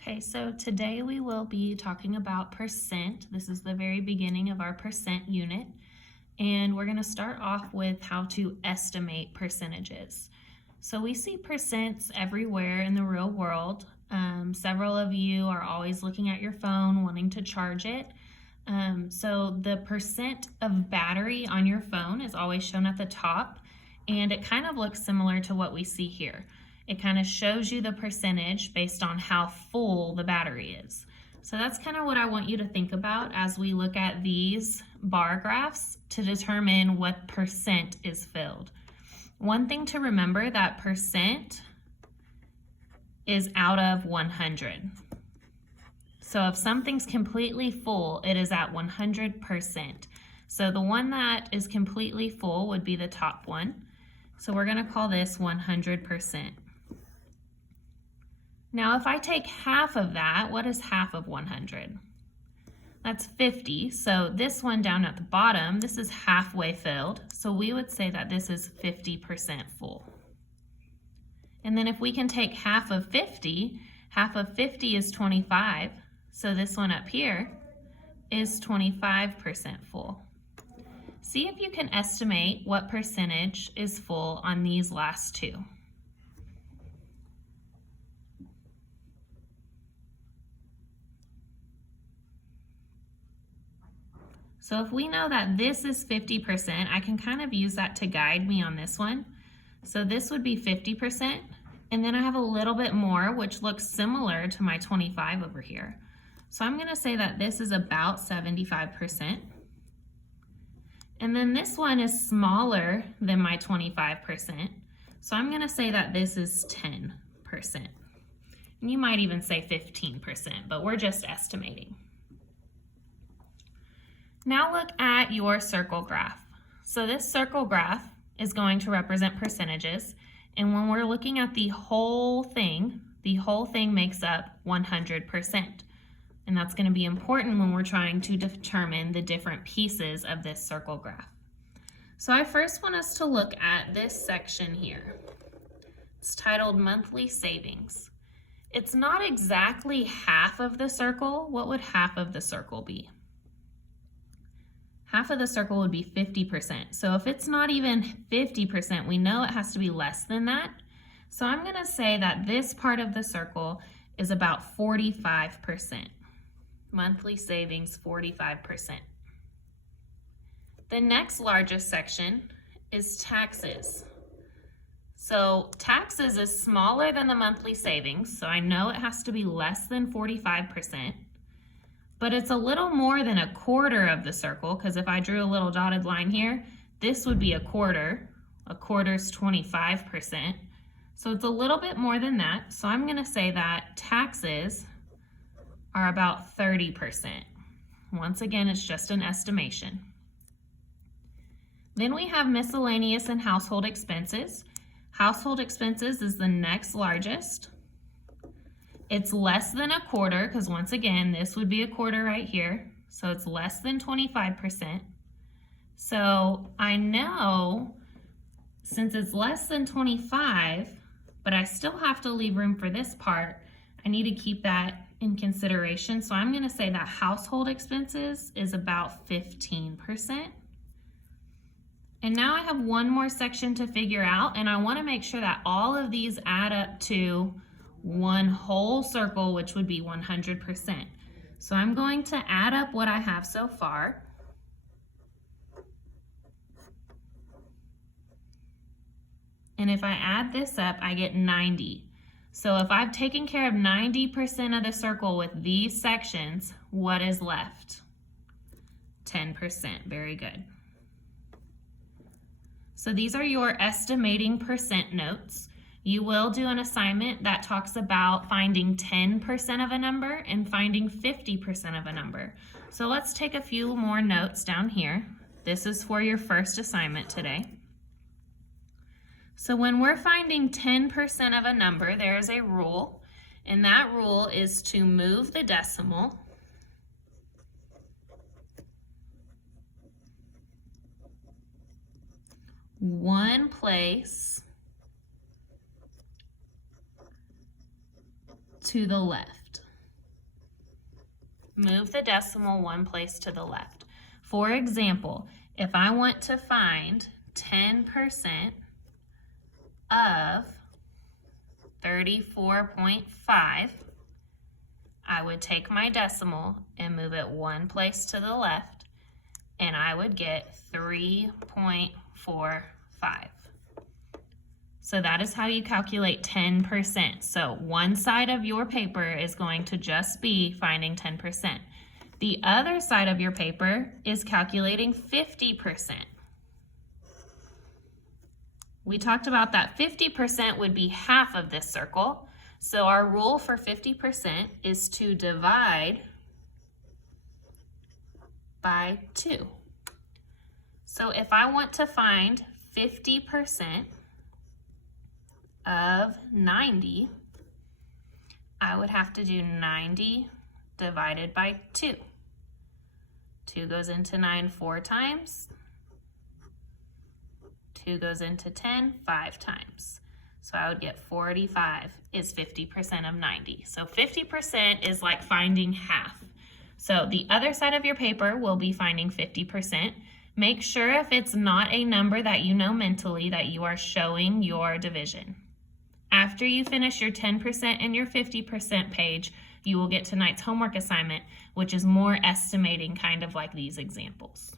Okay, so today we will be talking about percent. This is the very beginning of our percent unit. And we're going to start off with how to estimate percentages. So we see percents everywhere in the real world. Several of you are always looking at your phone, wanting to charge it. So the percent of battery on your phone is always shown at the top, and it kind of looks similar to what we see here. It kind of shows you the percentage based on how full the battery is. So that's kind of what I want you to think about as we look at these bar graphs to determine what percent is filled. One thing to remember, that percent is out of 100. So if something's completely full, it is at 100%. So the one that is completely full would be the top one. So we're going to call this 100%. Now, if I take half of that, what is half of 100? That's 50. So this one down at the bottom, this is halfway filled. So we would say that this is 50% full. And then if we can take half of 50 is 25. So this one up here is 25% full. See if you can estimate what percentage is full on these last two. So if we know that this is 50%, I can kind of use that to guide me on this one. So this would be 50%, and then I have a little bit more, which looks similar to my 25 over here. So I'm going to say that this is about 75%. And then this one is smaller than my 25%. So I'm going to say that this is 10%. And you might even say 15%, but we're just estimating. Now look at your circle graph. So this circle graph is going to represent percentages. And when we're looking at the whole thing makes up 100%. And that's going to be important when we're trying to determine the different pieces of this circle graph. So I first want us to look at this section here. It's titled Monthly Savings. It's not exactly half of the circle. What would half of the circle be? Half of the circle would be 50%. So if it's not even 50%, we know it has to be less than that. So I'm going to say that this part of the circle is about 45%. Monthly savings, 45%. The next largest section is taxes. So taxes is smaller than the monthly savings, so I know it has to be less than 45%. But it's a little more than a quarter of the circle, because if I drew a little dotted line here, this would be a quarter. A quarter is 25%. So it's a little bit more than that. So I'm going to say that taxes are about 30%. Once again, it's just an estimation. Then we have miscellaneous and household expenses. Household expenses is the next largest. It's less than a quarter, because once again, this would be a quarter right here. So it's less than 25%. So I know since it's less than 25, but I still have to leave room for this part, I need to keep that in consideration. So I'm going to say that household expenses is about 15%. And now I have one more section to figure out, and I want to make sure that all of these add up to one whole circle, which would be 100%. So I'm going to add up what I have so far. And if I add this up, I get 90. So if I've taken care of 90% of the circle with these sections, what is left? 10%. Very good. So these are your estimating percent notes. You will do an assignment that talks about finding 10% of a number and finding 50% of a number. So let's take a few more notes down here. This is for your first assignment today. So when we're finding 10% of a number, there is a rule, and that rule is to move the decimal one place to the left. move the decimal one place to the left. For example, if I want to find 10% of 34.5, I would take my decimal and move it one place to the left, and I would get 3.45. So that is how you calculate 10%. So one side of your paper is going to just be finding 10%. The other side of your paper is calculating 50%. We talked about that 50% would be half of this circle. So our rule for 50% is to divide by 2. So if I want to find 50% of 90, I would have to do 90 divided by 2. 2 goes into 9 4 times. 2 goes into 10 5 times. So I would get 45 is 50% of 90. So 50% is like finding half. So the other side of your paper will be finding 50%. Make sure if it's not a number that you know mentally that you are showing your division. After you finish your 10% and your 50% page, you will get tonight's homework assignment, which is more estimating, kind of like these examples.